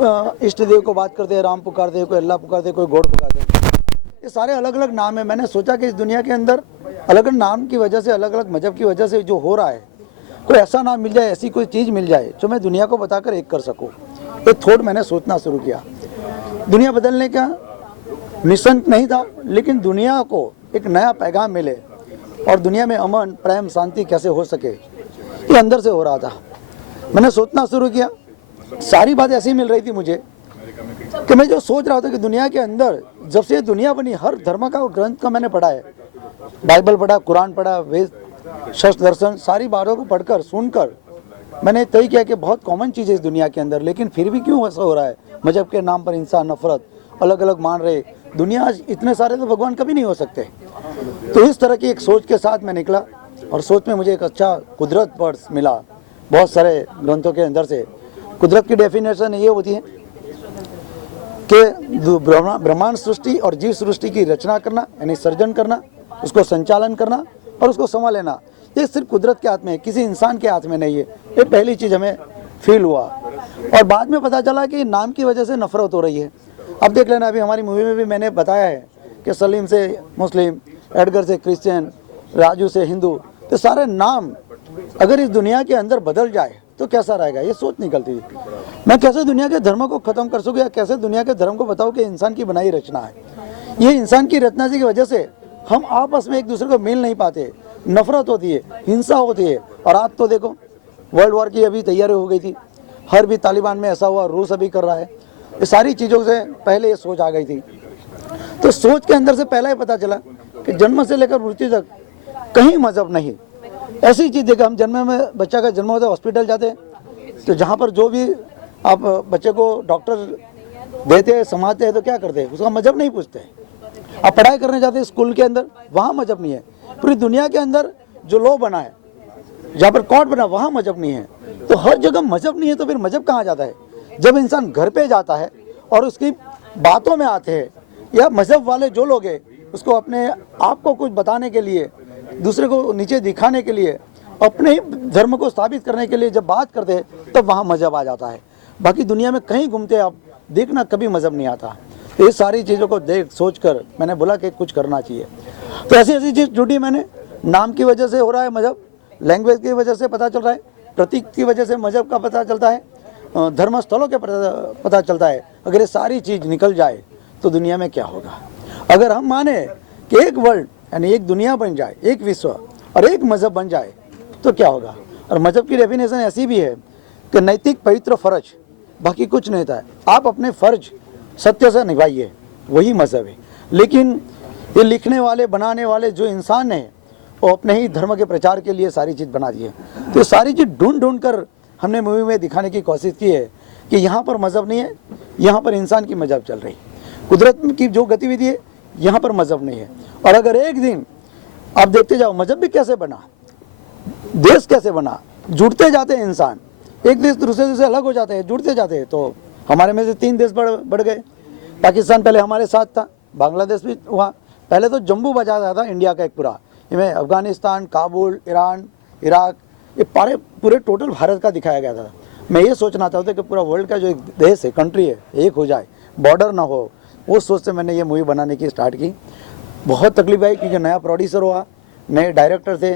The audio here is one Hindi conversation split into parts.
इष्ट देव को बात करते हैं, राम पुकारते हैं, कोई अल्लाह पुकारते हैं, कोई गॉड पुकारते हैं। ये सारे अलग अलग नाम है। मैंने सोचा कि इस दुनिया के अंदर अलग अलग नाम की वजह से, अलग अलग मजहब की वजह से जो हो रहा है, कोई ऐसा नाम मिल जाए, ऐसी कोई चीज़ मिल जाए जो मैं दुनिया को बताकर एक कर सकूँ। एक थॉट मैंने सोचना शुरू किया। दुनिया बदलने का मिशन नहीं था, लेकिन दुनिया को एक नया पैगाम मिले और दुनिया में अमन, प्रेम, शांति कैसे हो सके, ये अंदर से हो रहा था। मैंने सोचना शुरू किया। सारी बात ऐसी मिल रही थी मुझे कि मैं जो सोच रहा था कि दुनिया के अंदर जब से दुनिया बनी, हर धर्म का ग्रंथ का मैंने पढ़ा है, बाइबल पढ़ा, कुरान पढ़ा, वेद, शास्त्र, दर्शन, सारी बातों को पढ़कर सुनकर मैंने तय किया कि बहुत कॉमन चीज़ है इस दुनिया के अंदर, लेकिन फिर भी क्यों ऐसा हो रहा है। मजहब के नाम पर इंसान नफरत, अलग अलग मान रहे। दुनिया आज इतने सारे तो भगवान कभी नहीं हो सकते। तो इस तरह की एक सोच के साथ मैं निकला और सोच में मुझे एक अच्छा कुदरत वर्ड्स मिला बहुत सारे ग्रंथों के अंदर से। कुदरत की डेफिनेशन ये होती है कि ब्रह्मांड सृष्टि और जीव सृष्टि की रचना करना, यानी सर्जन करना, उसको संचालन करना और उसको संभाल लेना, ये सिर्फ कुदरत के हाथ में है, किसी इंसान के हाथ में नहीं है। ये पहली चीज़ हमें फील हुआ। और बाद में पता चला कि नाम की वजह से नफरत हो रही है। अब देख लेना, अभी हमारी मूवी में भी मैंने बताया है कि सलीम से मुस्लिम, एडगर से क्रिश्चियन, राजू से हिंदू, तो सारे नाम अगर इस दुनिया के अंदर बदल जाए तो कैसा रहेगा, ये सोच निकलती थी। मैं कैसे दुनिया के धर्म को ख़त्म कर सकूँ, या कैसे दुनिया के धर्म को बताऊँ कि इंसान की बनाई रचना है। ये इंसान की रचना की वजह से हम आपस में एक दूसरे को मिल नहीं पाते, नफरत होती है, हिंसा होती है। और आज तो देखो वर्ल्ड वॉर की अभी तैयारी हो गई थी, हर भी तालिबान में ऐसा हुआ, रूस अभी कर रहा है। ये सारी चीज़ों से पहले ये सोच आ गई थी। तो सोच के अंदर से पहला ही पता चला कि जन्म से लेकर मृत्यु तक कहीं मजहब नहीं। ऐसी चीज़ देखा, हम जन्म में बच्चा का जन्म होता है, हॉस्पिटल जाते हैं, तो जहाँ पर जो भी आप बच्चे को डॉक्टर देते हैं, समाते हैं, तो क्या करते हैं, उसका मजहब नहीं पूछते। आप पढ़ाई करने जाते हैं स्कूल के अंदर, वहाँ मजहब नहीं है। पूरी दुनिया के अंदर जो लॉ बना है, जहाँ पर कोर्ट बना, वहाँ मजहब नहीं है। तो हर जगह मजहब नहीं है, तो फिर मजहब कहाँ जाता है। जब इंसान घर पे जाता है और उसकी बातों में आते हैं, या मजहब वाले जो लोग हैं उसको अपने आप को कुछ बताने के लिए, दूसरे को नीचे दिखाने के लिए, अपने ही धर्म को स्थापित करने के लिए जब बात करते हैं, तब वहाँ मजहब आ जाता है। बाकी दुनिया में कहीं घूमते आप देखना, कभी मजहब नहीं आता। तो ये सारी चीज़ों को देख सोच कर मैंने बोला कि कुछ करना चाहिए। तो ऐसी ऐसी चीज़ जुड़ी मैंने, नाम की वजह से हो रहा है मजहब, लैंग्वेज की वजह से पता चल रहा है, प्रतीक की वजह से मजहब का पता चलता है, धर्म स्थलों के पता चलता है। अगर ये सारी चीज़ निकल जाए तो दुनिया में क्या होगा। अगर हम माने कि एक वर्ल्ड, यानी एक दुनिया बन जाए, एक विश्व और एक मजहब बन जाए, तो क्या होगा। और मजहब की डेफिनेशन ऐसी भी है कि नैतिक पवित्र फर्ज, बाकी कुछ नहीं था। आप अपने फर्ज सत्य से निभाइए, वही मजहब है। लेकिन ये लिखने वाले, बनाने वाले जो इंसान हैं, वो अपने ही धर्म के प्रचार के लिए सारी चीज़ बना दी है। तो सारी चीज़ ढूंढ ढूंढ कर हमने मूवी में दिखाने की कोशिश की है कि यहाँ पर मजहब नहीं है, यहाँ पर इंसान की मजहब चल रही है। कुदरत की जो गतिविधि है, यहाँ पर मजहब नहीं है। और अगर एक दिन आप देखते जाओ मजहब भी कैसे बना, देश कैसे बना, जुड़ते जाते हैं इंसान, एक देश दूसरे देश से अलग हो जाते हैं, जुड़ते जाते हैं। तो हमारे में से 3 देश बढ़ गए। पाकिस्तान पहले हमारे साथ था, बांग्लादेश भी हुआ, पहले तो जम्मू बचा था इंडिया का एक पूरा, इसमें अफगानिस्तान, काबुल, ईरान, इराक, ये पूरे टोटल भारत का दिखाया गया था। मैं ये सोचना चाहता हूँ कि पूरा वर्ल्ड का जो एक देश है, कंट्री है, एक हो जाए, बॉर्डर ना हो। वो सोच से मैंने ये मूवी बनाने की स्टार्ट की। बहुत तकलीफ आई क्योंकि नया प्रोड्यूसर हुआ, नए डायरेक्टर थे,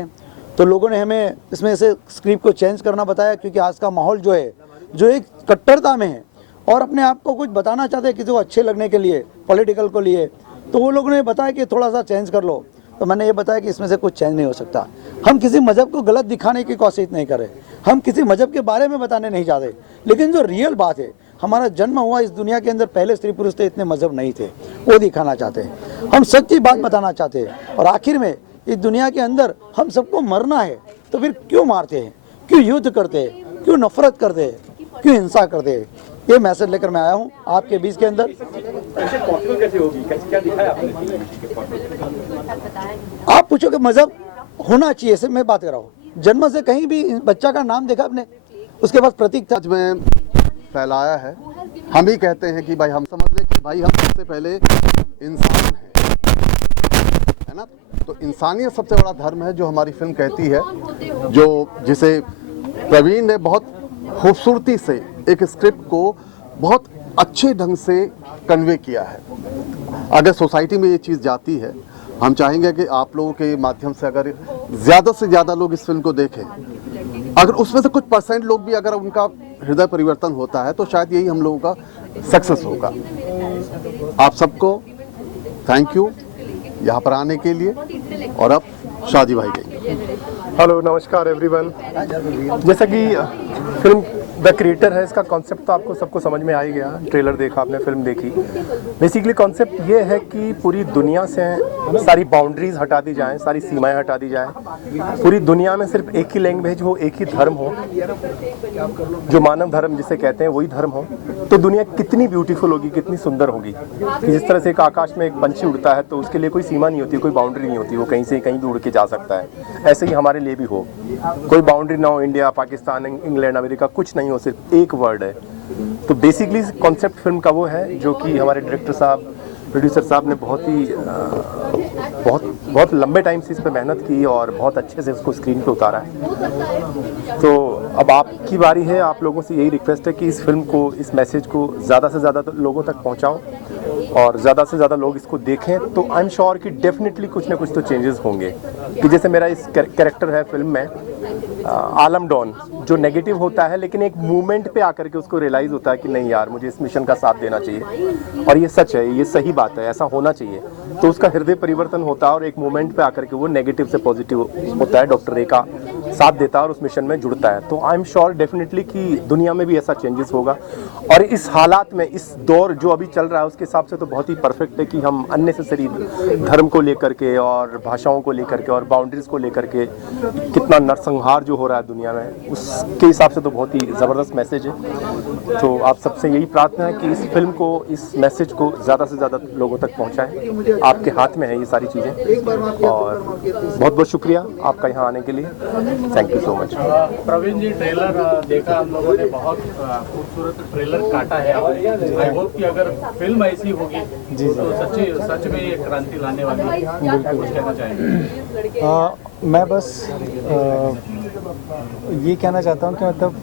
तो लोगों ने हमें इसमें से स्क्रिप्ट को चेंज करना बताया, क्योंकि आज का माहौल जो है, जो एक कट्टरता में है और अपने आप को कुछ बताना चाहते हैं किसी को अच्छे लगने के लिए, पॉलिटिकल को लिए, तो वो लोगों ने बताया कि थोड़ा सा चेंज कर लो। तो मैंने ये बताया कि इसमें से कुछ चेंज नहीं हो सकता। हम किसी मजहब को गलत दिखाने की कोशिश नहीं कर रहे, हम किसी मजहब के बारे में बताने नहीं चाहते, लेकिन जो रियल बात है, हमारा जन्म हुआ इस दुनिया के अंदर, पहले स्त्री पुरुष थे, इतने मजहब नहीं थे, वो दिखाना चाहते हैं। हम सच्ची बात बताना चाहते हैं। और आखिर में इस दुनिया के अंदर हम सबको मरना है, तो फिर क्यों मारते हैं, क्यों युद्ध करते हैं, क्यों नफरत करते हैं, क्यों हिंसा करते हैं। ये मैसेज लेकर मैं आया हूँ आपके बीच के अंदर। ऐसे पॉसिबल कैसे होगी, क्या दिखाया आपने? आप पूछो कि मजहब होना चाहिए, सिर्फ मैं बात कर रहा हूँ। जन्म से कहीं भी बच्चा का नाम देखा आपने, उसके पास प्रतीक था। आज में फैलाया है, हम ही कहते हैं कि भाई, हम समझ लें कि भाई हम सबसे पहले इंसान हैं, है ना। तो इंसानियत सबसे बड़ा धर्म है, जो हमारी फिल्म कहती है, जिसे प्रवीण ने बहुत खूबसूरती से एक स्क्रिप्ट को बहुत अच्छे ढंग से कन्वे किया है। अगर सोसाइटी में ये चीज़ जाती है, हम चाहेंगे कि आप लोगों के माध्यम से अगर ज़्यादा से ज़्यादा लोग इस फिल्म को देखें, अगर उसमें से कुछ % लोग भी अगर उनका हृदय परिवर्तन होता है तो शायद यही हम लोगों का सक्सेस होगा। आप सबको थैंक यू यहाँ पर आने के लिए। और अब शादी भाई गई। हेलो, नमस्कार एवरीवन। जैसा कि फिल्म द क्रिएटर है, इसका कॉन्सेप्ट तो आपको सबको समझ में आ ही गया। ट्रेलर देखा आपने, फिल्म देखी। बेसिकली कॉन्सेप्ट ये है कि पूरी दुनिया से सारी बाउंड्रीज हटा दी जाएं, सारी सीमाएं हटा दी जाएं। पूरी दुनिया में सिर्फ एक ही लैंग्वेज हो, एक ही धर्म हो, जो मानव धर्म जिसे कहते हैं वही धर्म हो, तो दुनिया कितनी ब्यूटीफुल होगी, कितनी सुंदर होगी। कि जिस तरह से एक आकाश में एक पंछी उड़ता है तो उसके लिए कोई सीमा नहीं होती, कोई बाउंड्री नहीं होती, वो कहीं से कहीं भी उड़ के जा सकता है। ऐसे ही हमारे लिए भी हो, कोई बाउंड्री ना हो। इंडिया, पाकिस्तान, इंग्लैंड, अमेरिका कुछ नहीं हो, सिर्फ एक वर्ड है। तो बेसिकली कॉन्सेप्ट फिल्म का वो है जो कि हमारे डायरेक्टर साहब, प्रोड्यूसर साहब ने बहुत लंबे टाइम से इस पर मेहनत की और बहुत अच्छे से उसको स्क्रीन पे उतारा है। तो अब आपकी बारी है। आप लोगों से यही रिक्वेस्ट है कि इस फिल्म को, इस मैसेज को ज़्यादा से ज़्यादा लोगों तक पहुंचाओ और ज़्यादा से ज़्यादा लोग इसको देखें। तो आई एम श्योर कि डेफिनेटली कुछ ना कुछ तो चेंजेस होंगे। कि जैसे मेरा इस कैरेक्टर है फिल्म में आलम डॉन, जो नेगेटिव होता है लेकिन एक मूवमेंट पे आकर के उसको रियलाइज़ होता है कि नहीं यार, मुझे इस मिशन का साथ देना चाहिए और ये सच है, ये सही बात है, ऐसा होना चाहिए। तो उसका हृदय परिवर्तन होता है और एक मूवमेंट पे आकर के वो नेगेटिव से पॉजिटिव होता है, डॉक्टर रे का साथ देता है और उस मिशन में जुड़ता है। तो आई एम श्योर डेफिनेटली कि दुनिया में भी ऐसा चेंजेस होगा। और इस हालात में, इस दौर जो अभी चल रहा है उसके हिसाब से तो बहुत ही परफेक्ट है कि हम अननेसेसरी धर्म को लेकर के और भाषाओं को लेकर के और बाउंड्रीज को लेकर के कितना नरसंहार जो हो रहा है दुनिया में, उसके हिसाब से तो बहुत ही ज़बरदस्त मैसेज है। तो आप सबसे यही प्रार्थना है कि इस फिल्म को, इस मैसेज को ज़्यादा से ज़्यादा लोगों तक पहुँचाएँ। आपके हाथ में है ये सारी चीज़ें। और बहुत बहुत शुक्रिया आपका यहाँ आने के लिए। Thank you so much. Praveen ji, trailer देखा हम लोगों ने, बहुत खूबसूरत ट्रेलर काटा है। आई होप कि अगर फिल्म ऐसी होगी तो सच में ये क्रांति लाने वाली है। कुछ कहना चाहेंगे? मैं बस ये कहना चाहता हूँ कि मतलब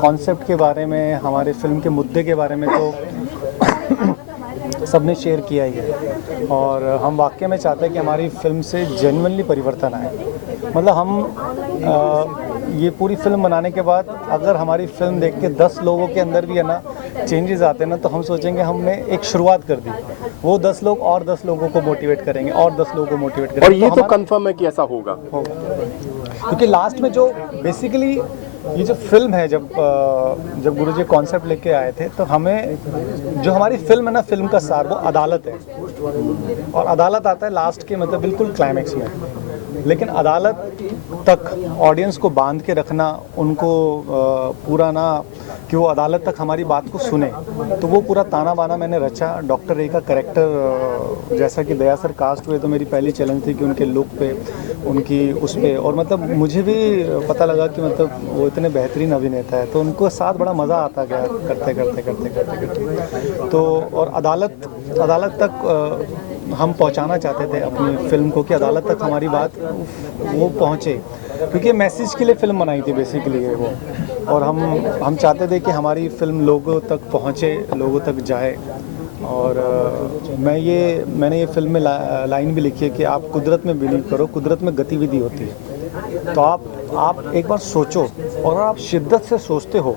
कॉन्सेप्ट के बारे में, हमारे फिल्म के मुद्दे के बारे में तो सबने शेयर किया ही है। और हम वाकई में चाहते हैं कि हमारी फिल्म से जेन्युइनली परिवर्तन आए। मतलब हम ये पूरी फिल्म बनाने के बाद अगर हमारी फिल्म देख के 10 लोगों के अंदर भी है ना चेंजेस आते हैं ना, तो हम सोचेंगे हमने एक शुरुआत कर दी। वो 10 लोग और 10 लोगों को मोटिवेट करेंगे और 10 लोगों को मोटिवेट करेंगे। और ये तो कंफर्म है कि ऐसा होगा। क्योंकि लास्ट में जो बेसिकली ये जो फिल्म है, जब गुरुजी कॉन्सेप्ट लेके आए थे तो हमें जो हमारी फिल्म है ना, फिल्म का सार वो अदालत है। और अदालत आता है लास्ट के मतलब बिल्कुल क्लाइमेक्स में। लेकिन अदालत तक ऑडियंस को बांध के रखना, उनको पूरा ना कि वो अदालत तक हमारी बात को सुने, तो वो पूरा ताना बाना मैंने रचा। डॉक्टर रे का कैरेक्टर जैसा कि दया सर कास्ट हुए तो मेरी पहली चैलेंज थी कि उनके लुक पे, उनकी उस पे, और मतलब मुझे भी पता लगा कि मतलब वो इतने बेहतरीन अभिनेता है, तो उनको साथ बड़ा मज़ा आता गया करते करते। तो और अदालत तक हम पहुंचाना चाहते थे अपनी फिल्म को कि अदालत तक हमारी बात वो पहुंचे, क्योंकि मैसेज के लिए फिल्म बनाई थी बेसिकली वो। और हम चाहते थे कि हमारी फिल्म लोगों तक पहुंचे, लोगों तक जाए। और मैंने ये फिल्म में लाइन भी लिखी है कि आप कुदरत में बिलीव करो, कुदरत में गतिविधि होती है। तो आप एक बार सोचो, और अगर आप शिद्दत से सोचते हो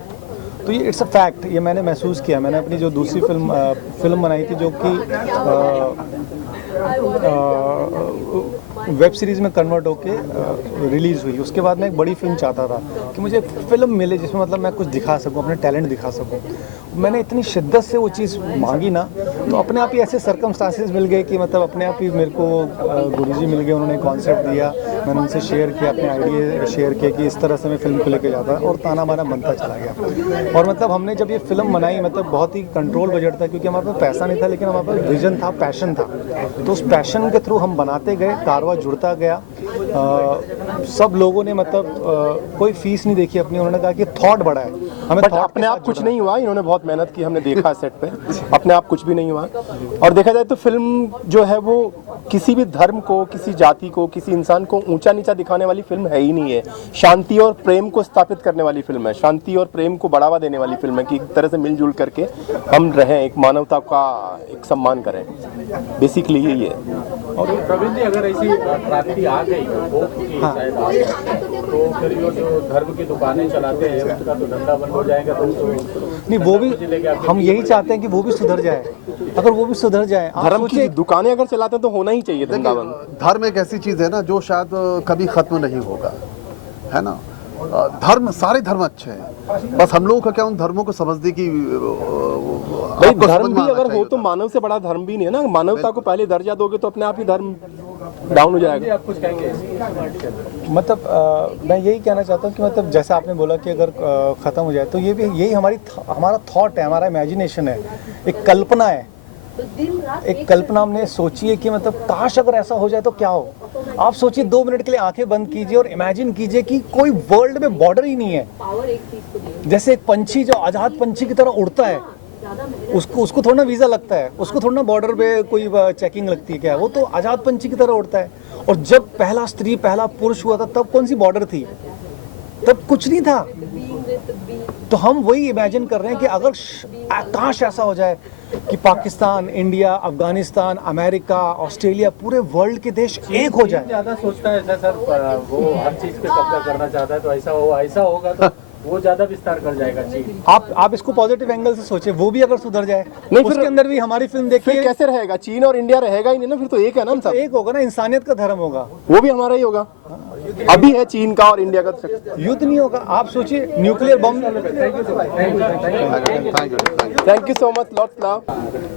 तो ये इट्स अ फैक्ट। ये मैंने महसूस किया। मैंने अपनी जो दूसरी फिल्म बनाई थी जो कि वेब सीरीज़ में कन्वर्ट होके रिलीज़ हुई, उसके बाद मैं एक बड़ी फिल्म चाहता था कि मुझे एक फ़िल्म मिले जिसमें मतलब मैं कुछ दिखा सकूं, अपने टैलेंट दिखा सकूं। मैंने इतनी शिद्दत से वो चीज़ मांगी ना, तो अपने आप ही ऐसे सर्कमस्टांसेस मिल गए कि मतलब अपने आप ही मेरे को गुरुजी मिल गए, उन्होंने कॉन्सेप्ट दिया, मैंने उनसे शेयर किया, अपने आइडिया शेयर किए कि इस तरह से मैं फिल्म को लेकर जाता, और ताना बाना बनता चला गया। और मतलब हमने जब ये फिल्म बनाई, मतलब बहुत ही कंट्रोल बजट था, क्योंकि हमारे पास पैसा नहीं था, लेकिन हमारे पास विजन था, पैशन था। तो उस पैशन के थ्रू हम बनाते गए। कारवा हुआ, जुड़ता गया। सब लोगों ने मतलब कोई फीस नहीं देखी अपनी, उन्होंने कहा कि थॉट बड़ा है, हमें बट thought के अपने साथ आप कुछ जुड़ना है। नहीं हुआ, इन्होंने बहुत मेहनत की, हमने देखा सेट पे, अपने आप कुछ भी नहीं हुआ। और देखा जाए तो फिल्म जो है वो किसी भी धर्म को, किसी जाति को, किसी इंसान को ऊंचा नीचा दिखाने वाली फिल्म है ही नहीं है। शांति और प्रेम को स्थापित करने वाली फिल्म है, शांति और प्रेम को बढ़ावा देने वाली फिल्म है कि एक तरह से मिलजुल करके हम रहें, एक मानवता का एक सम्मान करें, बेसिकली यही है। और प्रवीण जी, अगर ऐसी क्रांति आ गई हो की शायद आ गई, तो फिर ये जो धर्म की दुकानें चलाते हैं उसका तो धंधा बंद हो जाएगा। तो नहीं, वो भी हम यही चाहते हैं कि वो भी सुधर जाए। अगर वो भी सुधर जाए, आप धर्म की सोचिए, दुकानें अगर चलाते हैं तो होना ही चाहिए धंधा बंद। धर्म एक ऐसी चीज़ है ना जो शायद कभी खत्म नहीं होगा, है ना। धर्म, सारे धर्म अच्छे हैं, बस हम लोगों का क्या उन धर्मों को समझने की भाई आपको धर्म समझ में भी आना अगर हो चाहिए तो मानव से बड़ा धर्म भी नहीं है ना। मानवता को पहले दर्जा दोगे तो अपने आप ही धर्म डाउन हो जाएगा। आप कुछ कहेंगे? मतलब मैं यही कहना चाहता हूँ कि मतलब जैसा आपने बोला कि अगर ख़त्म हो जाए तो ये भी यही हमारा थॉट है, हमारा इमेजिनेशन है, एक कल्पना है। एक कल्पना हमने सोची है कि मतलब काश अगर ऐसा हो जाए तो क्या हो। आप सोचिए, 2 मिनट के लिए आंखें बंद कीजिए और इमेजिन कीजिए कि कोई वर्ल्ड में बॉर्डर ही नहीं है। जैसे एक पंछी जो आज़ाद पंछी की तरह उड़ता है, उसको थोड़ा ना वीज़ा लगता है, उसको थोड़ा ना बॉर्डर पे कोई चेकिंग लगती है क्या, वो तो आज़ाद पंछी की तरह उड़ता है। और जब पहला स्त्री पहला पुरुष हुआ था तब कौन सी बॉर्डर थी, तब कुछ नहीं था। तो हम वही इमेजिन कर रहे हैं कि अगर काश ऐसा हो जाए कि Pakistan, India, Afghanistan, America, Australia, पूरे वर्ल्ड के देश एक हो जाए। ज्यादा सोचता है ऐसा सर, वो हर चीज पे कब्जा करना चाहता है, तो ऐसा होगा तो वो ज्यादा विस्तार कर जाएगा चीन। आप इसको पॉजिटिव एंगल से सोचे, वो भी अगर सुधर जाए, नहीं, उसके फिर- अंदर भी हमारी फिल्म फिर देखिए, कैसे रहेगा? चीन और इंडिया रहेगा ही नहीं ना, फिर तो एक है ना हम तो सब। एक होगा ना, इंसानियत का धर्म होगा, वो भी हमारा ही होगा। अभी है चीन का और इंडिया का। युद्ध नहीं होगा। आप सोचिए, nuclear bomb. Thank you so much, lots love.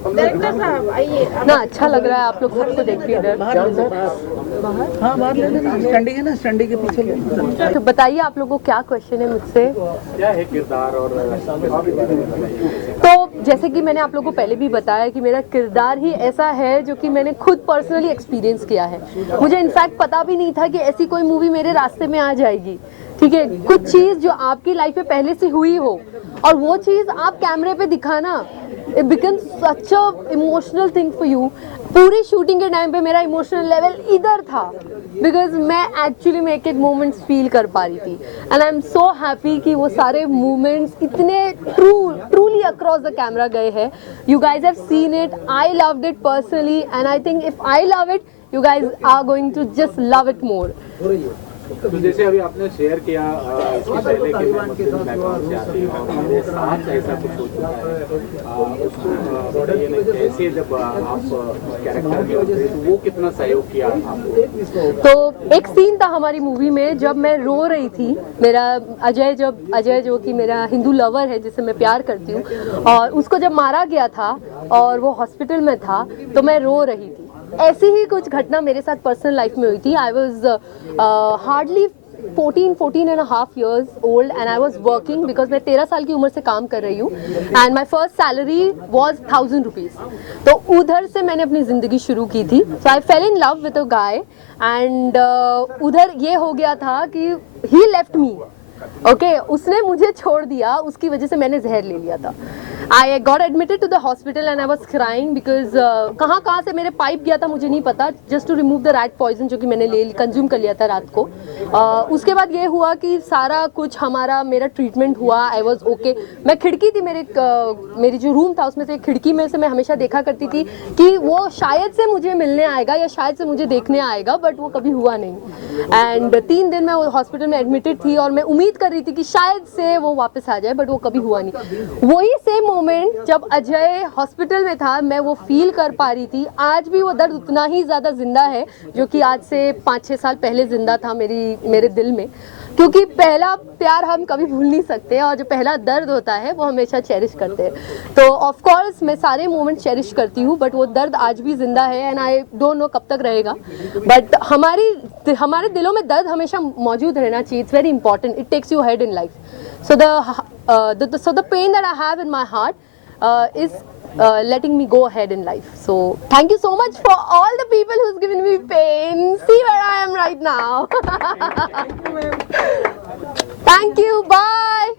Director साहब आइए। ना अच्छा लग रहा है, आप लोग सबको देख के इधर। हाँ बाहर ले लेना, स्टैंडिंग है ना, स्टैंडिंग के पीछे ले। तो बताइए आप लोगों को क्या क्वेश्चन है मुझसे। क्या है किरदार और तो जैसे कि मैंने आप लोगों को पहले भी बताया कि मेरा किरदार ही ऐसा है जो कि मैंने खुद पर्सनली एक्सपीरियंस किया है। मुझे इनफैक्ट पता भी नहीं था कि ऐसी कोई मूवी मेरे रास्ते में आ जाएगी। ठीक है, कुछ चीज़ जो आपकी लाइफ में पहले से हुई हो और वो चीज़ आप कैमरे पे दिखाना, it becomes such a emotional thing for you. पूरी शूटिंग के टाइम पे मेरा इमोशनल लेवल इधर था, बिकॉज मैं एक्चुअली में एक मोमेंट्स फील कर पा रही थी। And I am so happy कि वो सारे मोमेंट्स इतने ट्रूली अक्रॉस द कैमरा गए हैं। You guys have seen it, I loved it personally, and I think if I love it, you guys are going to just love it more. तो जैसे अभी आपने शेयर किया इसके पहले कि मैं मुस्लिम बैकग्राउंड से आती हूँ और मेरे साथ ऐसा कुछ हो चुका है, उसको कैसे जब आप कैरेक्टर में होते हैं तो वो कितना सहयोग किया आपको? तो एक सीन था हमारी मूवी में जब मैं रो रही थी। मेरा अजय जो कि मेरा हिंदू लवर है जिससे मैं प्यार करती हूँ, और उसको जब मारा गया था और वो हॉस्पिटल में था तो मैं रो रही थी। ऐसी ही कुछ घटना मेरे साथ पर्सनल लाइफ में हुई थी। I was hardly 14 and a half years old and I was working because मैं 13 साल की उम्र से काम कर रही हूँ and my first salary was 1000 rupees। तो उधर से मैंने अपनी ज़िंदगी शुरू की थी। So I fell in love with a guy and उधर ये हो गया था कि he left me। ओके, उसने मुझे छोड़ दिया, उसकी वजह से मैंने जहर ले लिया था। I got admitted to the hospital and I was crying because कहाँ से मेरे पाइप गया था मुझे नहीं पता, just to remove the rat poison जो कि मैंने कंज्यूम कर लिया था रात को। उसके बाद ये हुआ कि सारा कुछ मेरा ट्रीटमेंट हुआ, आई वॉज ओके। मैं खिड़की थी मेरी जो रूम था उसमें से खिड़की में से मैं हमेशा देखा करती थी कि वो शायद से मुझे मिलने आएगा या शायद से मुझे देखने आएगा, बट वो कभी हुआ नहीं। एंड 3 दिन मैं हॉस्पिटल में एडमिटेड थी और मैं उम्मीद कर रही थी कि शायद से वो वापस आ जाए, बट वो कभी हुआ नहीं। वही सेम मोमेंट जब अजय हॉस्पिटल में था मैं वो फील कर पा रही थी। आज भी वो दर्द उतना ही ज़्यादा जिंदा है जो कि आज से 5-6 साल पहले जिंदा था मेरे दिल में, क्योंकि पहला प्यार हम कभी भूल नहीं सकते और जो पहला दर्द होता है वो हमेशा चेरिश करते हैं। तो ऑफ कोर्स मैं सारे मोमेंट चेरिश करती हूँ, बट वो दर्द आज भी जिंदा है एंड आई डोंट नो कब तक रहेगा, बट हमारे दिलों में दर्द हमेशा मौजूद रहना चाहिए। It's very important, it takes you head in life. So the pain that I have in my heart is letting me go ahead in life. So thank you so much for all the people who's given me pain. See where I am right now. Thank you. Bye.